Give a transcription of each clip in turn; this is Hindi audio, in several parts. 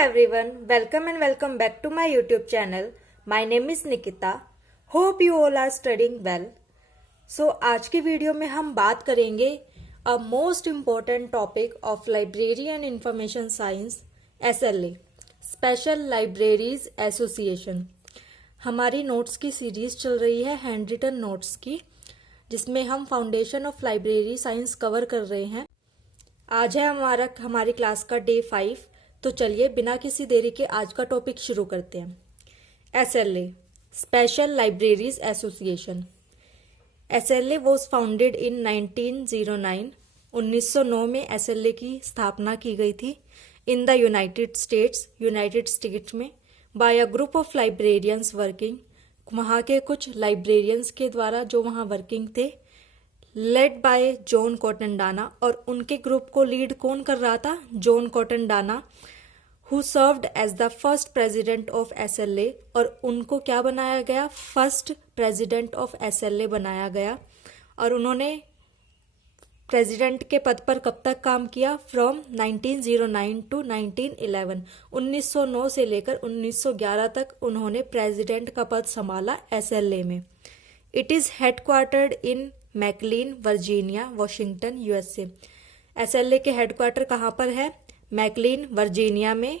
everyone, welcome back to my YouTube channel. My name is Nikita. Hope you all are studying well. So आज की वीडियो में हम बात करेंगे a most important topic of library and information science SLA special libraries association. हमारी नोट्स की सीरीज चल रही है हैंड रिटन नोट्स की, जिसमें हम foundation of library science cover कर रहे हैं। आज है हमारी क्लास का डे 5। तो चलिए बिना किसी देरी के आज का टॉपिक शुरू करते हैं। SLA special libraries association. SLA was founded in 1909। 1909 में SLA की स्थापना की गई थी इन द यूनाइटेड स्टेट्स में by a group of librarians working. वहाँ के कुछ लाइब्रेरियंस के द्वारा जो वहाँ वर्किंग थे, led by John Cotton Dana. और उनके ग्रुप को लीड कौन कर रहा था? John Cotton Dana, who served as the first president of SLA। और उनको क्या बनाया गया? फर्स्ट प्रेसिडेंट ऑफ SLA बनाया गया। और उन्होंने प्रेसिडेंट के पद पर कब तक काम किया? From 1909 to 1911। 1909 से लेकर 1911 तक उन्होंने प्रेसिडेंट का पद संभाला SLA में। It is headquartered in McLean, Virginia, Washington, USA। SLA के हेडक्वार्टर कहाँ पर है? मैकलीन, वर्जीनिया में,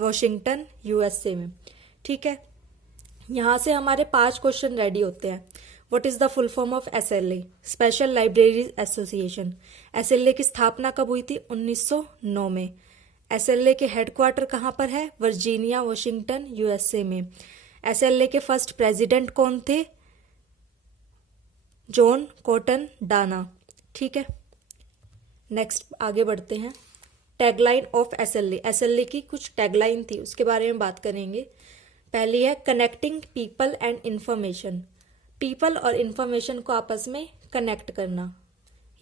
वॉशिंगटन, USA में। ठीक है, यहाँ से हमारे 5 क्वेश्चन रेडी होते हैं। What is the full form of SLA? Special libraries association. SLA की स्थापना कब हुई थी? 1909 में। SLA के हेडक्वार्टर कहाँ पर है? वर्जीनिया, वॉशिंगटन, USA में। SLA के फर्स्ट प्रेसिडेंट कौन थे? John Cotton Dana. ठीक है, नेक्स्ट आगे बढ़ते हैं। Tagline of SLA। SLA की कुछ टैगलाइन थी, उसके बारे में बात करेंगे। पहली है connecting people and information. People और इंफॉर्मेशन को आपस में कनेक्ट करना,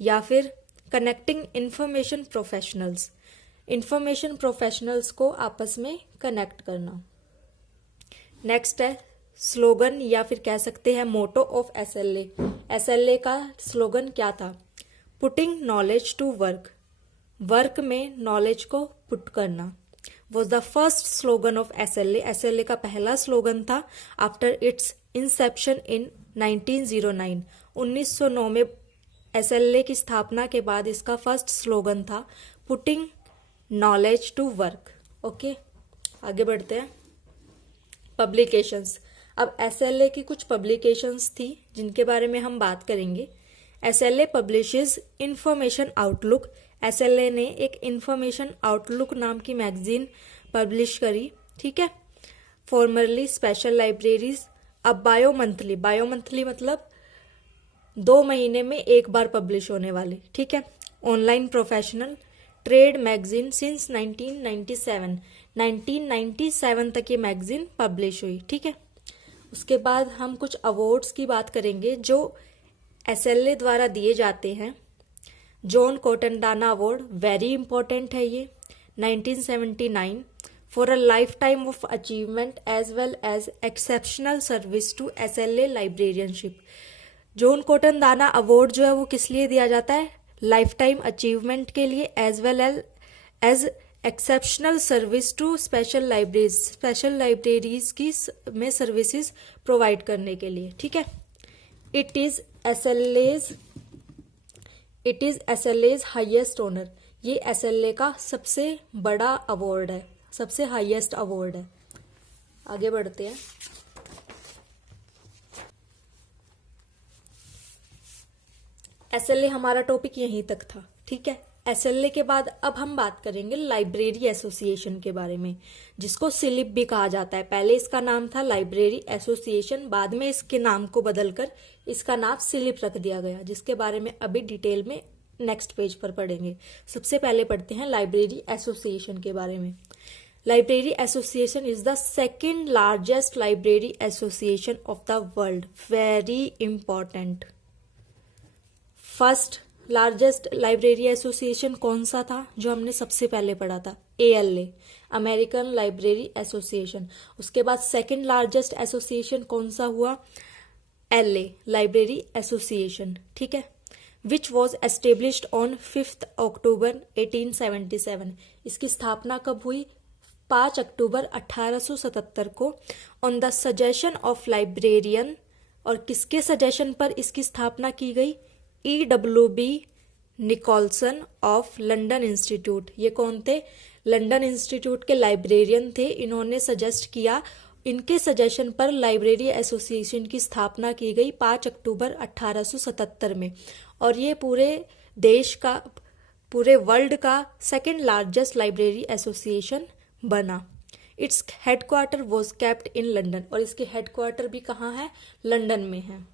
या फिर connecting information professionals. Information professionals को आपस में कनेक्ट करना। नेक्स्ट है स्लोगन, या फिर कह सकते हैं मोटो ऑफ SLA। SLA का स्लोगन क्या था? Putting knowledge to work. Work में नॉलेज को पुट करना was the first slogan of SLA। SLA का पहला स्लोगन था आफ्टर इट्स इंसेप्शन इन 1909। 1909 में SLA की स्थापना के बाद इसका फर्स्ट स्लोगन था putting knowledge to work. Okay, आगे बढ़ते हैं। पब्लिकेशंस। अब SLA की कुछ पब्लिकेशंस थी जिनके बारे में हम बात करेंगे। SLA publishes information outlook. SLA ने एक इंफॉर्मेशन आउटलुक नाम की मैगजीन पब्लिश करी। ठीक है, फॉर्मरली स्पेशल लाइब्रेरीज। अब बायो मंथली मतलब 2 महीने में एक बार पब्लिश होने वाली। ठीक है, online professional trade magazine since 1997। 1997 तक ये मैगजीन पब्लिश हुई। ठीक है, उसके बाद हम कुछ अवार्ड्स की बात करेंगे जो SLA द्वारा दिए जाते हैं। John Cotton Dana award, very important है ये, 1979 for a lifetime of achievement as well as exceptional service to SLA librarianship. John Cotton Dana award जो है वो किस लिए दिया जाता है? लाइफ टाइम अचीवमेंट के लिए, as well as exceptional service to special libraries की में सर्विसेज प्रोवाइड करने के लिए। ठीक है, it is SLA's highest honour. ये SLA का सबसे बड़ा अवार्ड है, सबसे हाईएस्ट अवार्ड है। आगे बढ़ते हैं। SLA हमारा टॉपिक यहीं तक था। ठीक है, SLA के बाद अब हम बात करेंगे लाइब्रेरी एसोसिएशन के बारे में, जिसको सिलिप भी कहा जाता है। पहले इसका नाम था लाइब्रेरी एसोसिएशन, बाद में इसके नाम को बदलकर इसका नाम सिलिप रख दिया गया, जिसके बारे में अभी डिटेल में नेक्स्ट पेज पर पढ़ेंगे। सबसे पहले पढ़ते हैं लाइब्रेरी एसोसिएशन के बारे में। Library association is the second largest library association of the world. Very important. First largest library association कौन सा था जो हमने सबसे पहले पढ़ा था? ALA, American library association. उसके बाद सेकंड लार्जेस्ट एसोसिएशन कौन सा हुआ? LA, library association. ठीक है, विच वॉज एस्टेब्लिश्ड ऑन 5 अक्टूबर 1877। इसकी स्थापना कब हुई? 5 अक्टूबर 1877 को on the suggestion of librarian, और किसके सजेशन पर इसकी स्थापना की गई? E.W.B. Nicholson of London institute. ये कौन थे? लंदन इंस्टीट्यूट के लाइब्रेरियन थे। इन्होंने सजेस्ट किया, इनके सजेशन पर लाइब्रेरी एसोसिएशन की स्थापना की गई 5 अक्टूबर 1877 में, और ये पूरे देश का, पूरे वर्ल्ड का सेकेंड लार्जेस्ट लाइब्रेरी एसोसिएशन बना। Its headquarter was kept in London, और इसके हेडक्वार्टर भी कहाँ है? लंदन में है।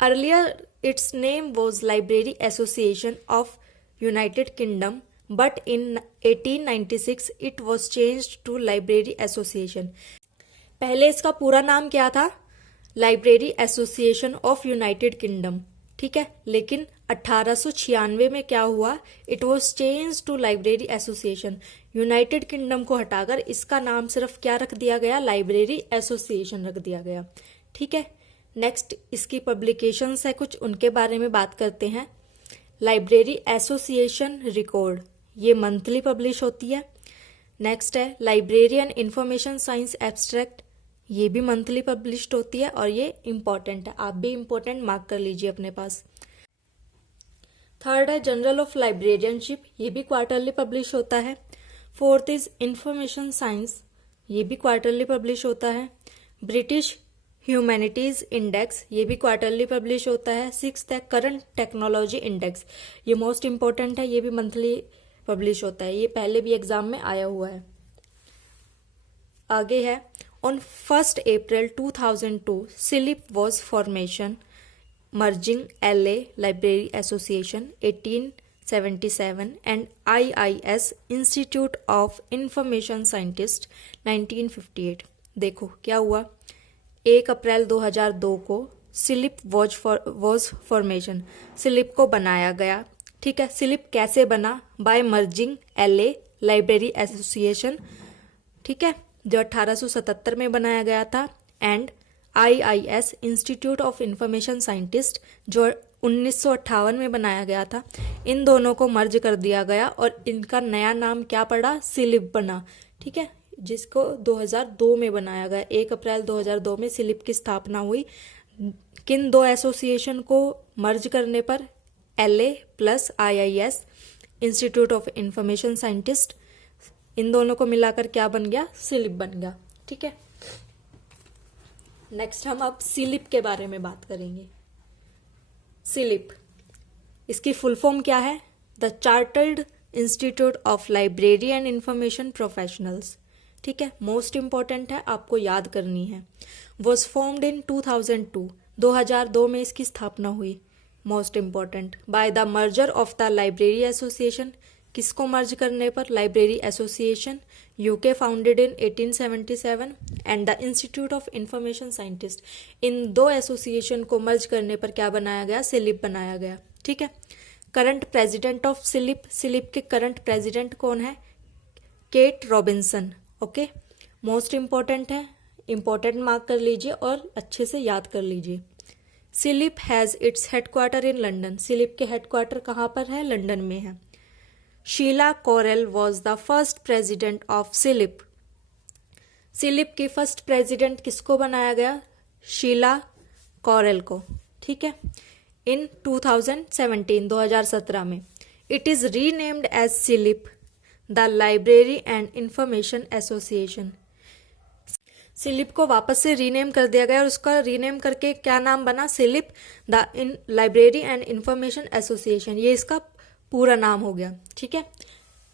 Earlier its name was library association of United Kingdom, but in 1896 it was changed to library association. पहले इसका पूरा नाम क्या था? Library association of United Kingdom, ठीक है। लेकिन 1896 में क्या हुआ? It was change to library association. United Kingdom को हटाकर इसका नाम सिर्फ क्या रख दिया गया? लाइब्रेरी एसोसिएशन रख दिया गया, ठीक है। नेक्स्ट इसकी पब्लिकेशंस है कुछ, उनके बारे में बात करते हैं। लाइब्रेरी एसोसिएशन रिकॉर्ड, ये मंथली पब्लिश होती है। नेक्स्ट है लाइब्रेरियन इंफॉर्मेशन साइंस एब्स्ट्रैक्ट, ये भी मंथली पब्लिश्ड होती है और ये इंपॉर्टेंट है, आप भी इंपॉर्टेंट मार्क कर लीजिए अपने पास। थर्ड है जर्नल ऑफ लाइब्रेरियनशिप, ये भी क्वार्टरली पब्लिश होता है। फोर्थ इज इंफॉर्मेशन साइंस, ये भी क्वार्टरली पब्लिश होता है। ब्रिटिश ह्यूमैनिटीज इंडेक्स, ये भी क्वार्टरली पब्लिश होता है। सिक्स्थ है करंट टेक्नोलॉजी इंडेक्स, ये मोस्ट इंपॉर्टेंट है, ये भी मंथली पब्लिश होता है, ये पहले भी एग्जाम में आया हुआ है। आगे है on 1 April 2002 slip was formation merging LA Library Association 1877 and IIS Institute of Information Scientist 1958। देखो क्या हुआ, 1 अप्रैल 2002 को सिलिप वॉज फॉर्मेशन, सिलिप को बनाया गया, ठीक है। सिलिप कैसे बना? By merging LA library association, ठीक है, जो 1877 में बनाया गया था, and IIS institute of information scientist जो 1958 में बनाया गया था। इन दोनों को मर्ज कर दिया गया और इनका नया नाम क्या पड़ा? सिलिप बना, ठीक है, जिसको 2002 में बनाया गया। 1 अप्रैल 2002 में सिलिप की स्थापना हुई। किन दो एसोसिएशन को मर्ज करने पर? LA plus IIS institute of information scientist, इन दोनों को मिलाकर क्या बन गया? सिलिप बन गया, ठीक है। नेक्स्ट हम अब सिलिप के बारे में बात करेंगे। सिलिप, इसकी फुल फॉर्म क्या है? The chartered institute of library and information professionals, ठीक है, मोस्ट इंपॉर्टेंट है, आपको याद करनी है। वॉज फॉर्म्ड इन 2002, 2002 में इसकी स्थापना हुई, most important. By the merger of the library association, किसको मर्ज करने पर? Library association, UK founded in 1877 and the institute of information scientist. इन दो एसोसिएशन को मर्ज करने पर क्या बनाया गया? सिलिप बनाया गया, ठीक है। Current president of CILIP, CILIP के करंट प्रेसिडेंट कौन है? Kate Robinson, okay, most important है, इंपॉर्टेंट मार्क कर लीजिए और अच्छे से याद कर लीजिए। CILIP has its headquarter in London, CILIP के हेडक्वार्टर कहाँ पर है? लंदन में है। Sheila Corral was the first president of CILIP, CILIP की फर्स्ट प्रेसिडेंट किसको बनाया गया? शीला कोरेल को, ठीक है, इन 2017, 2017 में। It is renamed as CILIP the library and information association, CILIP को वापस से रीनेम कर दिया गया और उसका रीनेम करके क्या नाम बना? Slip the library and information association, ये इसका पूरा नाम हो गया, ठीक है।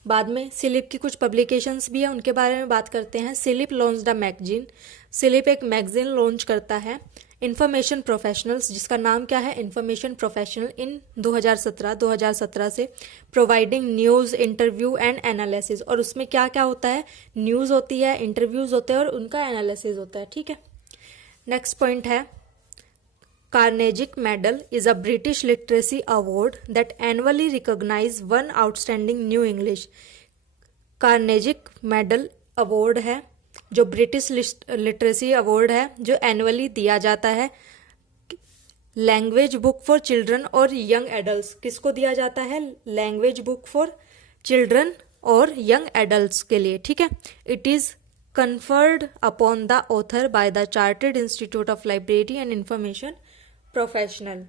बाद में सिलिप की कुछ पब्लिकेशंस भी है, उनके बारे में बात करते हैं। Slip launch the magazine, slip एक मैगजीन लॉन्च करता है। इंफॉर्मेशन प्रोफेशनल्स, जिसका नाम क्या है? इंफॉर्मेशन प्रोफेशनल, इन 2017 से providing news, interview and analysis, और उसमें क्या क्या होता है? न्यूज़ होती है, इंटरव्यूज़ होते हैं और उनका एनालिसिस होता है, ठीक है। नेक्स्ट पॉइंट है Carnegie Medal is a British literacy award that annually recognize one outstanding New English। Carnegie Medal award है जो ब्रिटिश लिटरेसी अवार्ड है, जो एनुअली दिया जाता है। लैंग्वेज बुक फॉर चिल्ड्रन और यंग एडल्ट, किसको दिया जाता है? लैंग्वेज बुक फॉर चिल्ड्रन और यंग एडल्ट्स के लिए, ठीक है। It is conferred upon the author by the Chartered Institute of Library and Information Professional।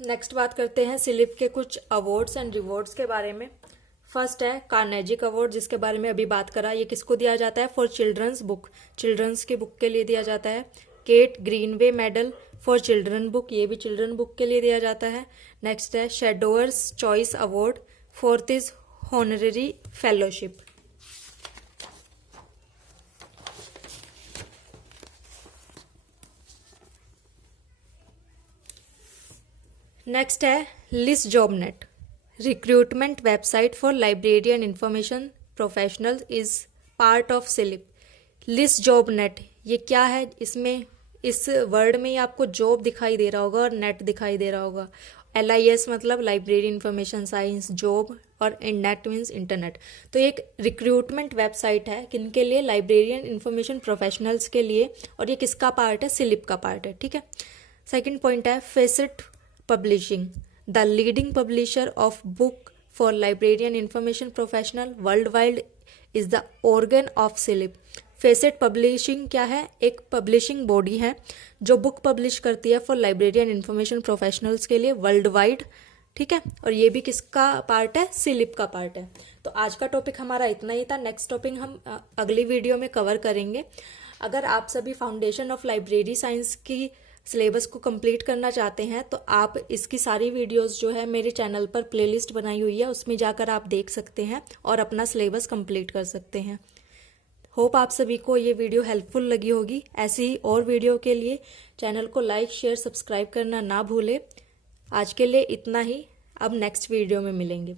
Next बात करते हैं सिलिप के कुछ अवार्ड्स एंड रिवॉर्ड्स के बारे में। फर्स्ट है कार्नेजिक अवार्ड, जिसके बारे में अभी बात करा। ये किसको दिया जाता है? फॉर चिल्ड्रंस बुक, चिल्ड्रंस की बुक के लिए दिया जाता है। Kate Greenaway medal for children book, ये भी चिल्ड्रन बुक के लिए दिया जाता है। नेक्स्ट है shadowers choice award, fourth is honorary fellowship. Next है list job net, recruitment website for library and information professional is part of CILIP. List job net ये क्या है? इसमें इस वर्ड में ही आपको जॉब दिखाई दे रहा होगा और नेट दिखाई दे रहा होगा। LIS मतलब लाइब्रेरी इंफॉर्मेशन साइंस, जॉब, और नेट मीन्स इंटरनेट। तो एक रिक्रूटमेंट वेबसाइट है किनके लिए? लाइब्रेरियन इंफॉर्मेशन प्रोफेशनल्स के लिए, और ये किसका पार्ट है? सिलिप का पार्ट है, ठीक है। सेकेंड पॉइंट है face it publishing, the leading publisher of book for librarian information professional world wide is the organ of slip. Facet publishing क्या है? एक पब्लिशिंग बॉडी है जो बुक पब्लिश करती है फॉर लाइब्रेरियन इंफॉर्मेशन प्रोफेशनल्स के लिए वर्ल्ड वाइड, ठीक है। और ये भी किसका पार्ट है? सिलिप का पार्ट है। तो आज का टॉपिक हमारा इतना ही था। नेक्स्ट टॉपिक हम अगली वीडियो में कवर करेंगे। अगर आप सभी फाउंडेशन ऑफ लाइब्रेरी साइंस की सिलेबस को कंप्लीट करना चाहते हैं तो आप इसकी सारी वीडियोस जो है मेरे चैनल पर प्लेलिस्ट बनाई हुई है, उसमें जाकर आप देख सकते हैं और अपना सिलेबस कंप्लीट कर सकते हैं। होप आप सभी को ये वीडियो हेल्पफुल लगी होगी। ऐसी ही और वीडियो के लिए चैनल को लाइक शेयर सब्सक्राइब करना ना भूले। आज के लिए इतना ही, अब नेक्स्ट वीडियो में मिलेंगे।